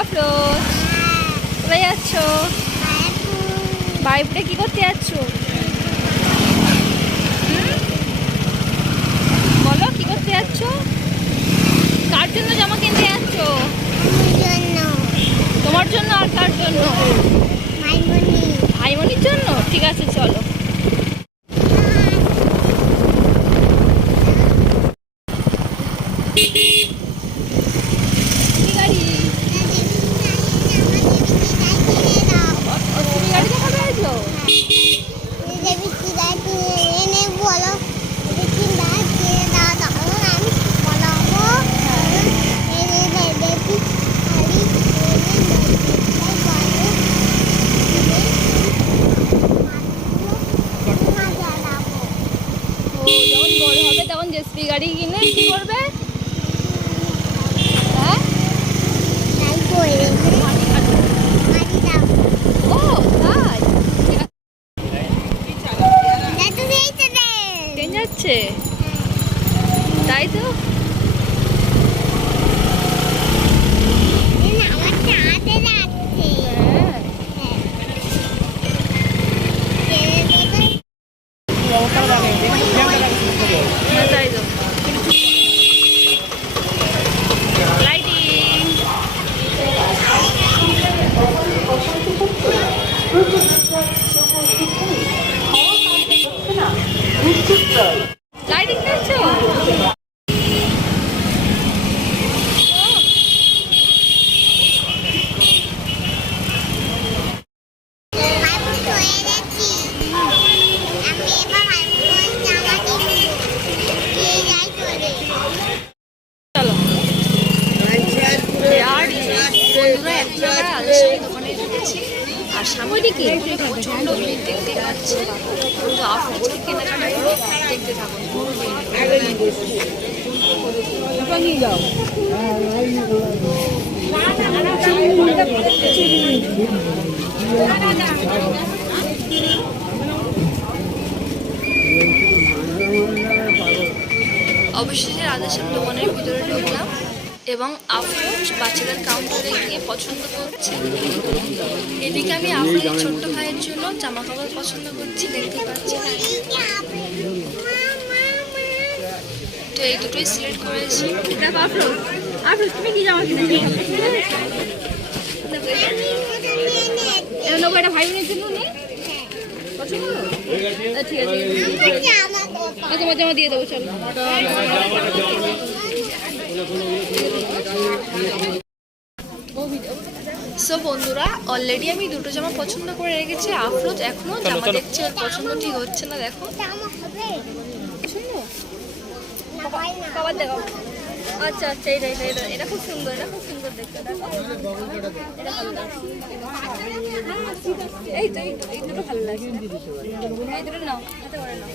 আফরোজ, কোথায় যাচ্ছ? বাইরে কি করতে যাচ্ছ? বলো, কি করতে যাচ্ছ? কার জন্য জামা কিনতে যাচ্ছ? তোমার জন্য আর কার জন্য? ভাইমনির জন্য। ঠিক আছে, চলো। যখন বড় হবে তখন জেসপি গাড়ি কিনে কি করবে? হ্যাঁ, ও তাই ট্রেন যাচ্ছে, তাই তো। তাই তো, লাইটিং। লাইটিং দেখছো? চলো। বন্ধুরা, এখন আমরা আলিশানের দোকানে ঢুকেছি আর সামনে দিকে প্রচণ্ড ভিড় দেখতে পাচ্ছে। তো আফরোজকে কেনাকাটা করে দেখতে থাকুন। অবশেষে আলিশান দোকানের ভিতরে ঢুকলাম এবং আফরোজ বাচ্চাদের কাউন্টারে গিয়ে পছন্দ করছে। এদিকে আমি আফরোজের ছোট্ট ভাইয়ের জন্য জামা কাপড় পছন্দ করছি, দেখতে পাচ্ছি। তো এই দুটোই সিলেক্ট করেছি। আফরোজ, তুমি কি জামা কিনেছো? এটা ভাই বোনের জন্য নেই পছন্দ? ঠিক আছে, তোমার জামা দিয়ে দেবো, চলো। সো বন্ধুরা, অলরেডি আমি দুটো জামা পছন্দ করে রেখেছি। আফরোজ এখনো জামা দেখছে, ওর পছন্দ ঠিক হচ্ছে না। দেখো, খাবার দেখো। আচ্ছা আচ্ছা, এটা এটা এটা এটা খুব সুন্দর, এটা খুব সুন্দর দেখতে। এই তো এই দুটো ভালো লাগছে। এই দুটো নাও, হাতে করে নাও।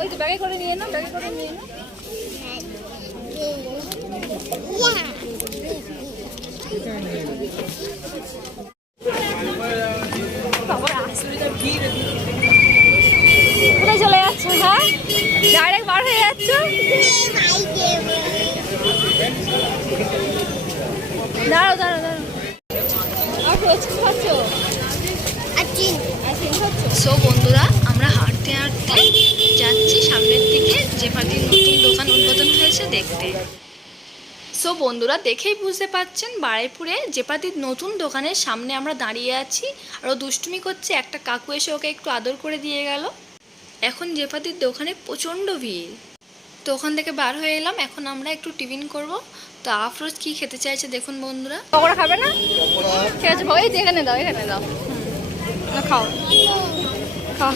ওই তো ব্যাগে করে নিয়ে নাও, ব্যাগে করে নিয়ে নাও। কোথায় চলে যাচ্ছ? হ্যাঁ, ডাইরেক্ট বার হয়ে যাচ্ছ? দাঁড়াও দাঁড়াও দাঁড়াও। সো বন্ধুরা, আমরা হাঁটতে হাঁটতে যাচ্ছি সামনের দিকে, জেপাতির নতুন দোকান উদ্বোধন হয়েছে দেখতে। সো বন্ধুরা, দেখেই বুঝতে পারছেন বারুইপুরে জেপাতির নতুন দোকানের সামনে আমরা দাঁড়িয়ে আছি। আর ও দুষ্টুমি করছে। একটা কাকু এসে ওকে একটু আদর করে দিয়ে গেল। এখন জেপাতির দোকানে প্রচণ্ড ভিড়। তো ওখান থেকে বার হয়ে এলাম। এখন আমরা একটু টিফিন করব। তো আফরোজ কি খেতে চাইছে দেখুন বন্ধুরা। পকোড়া খাবে না? ঠিক আছে, এখানে দাও, এখানে দাও। খাও খাও।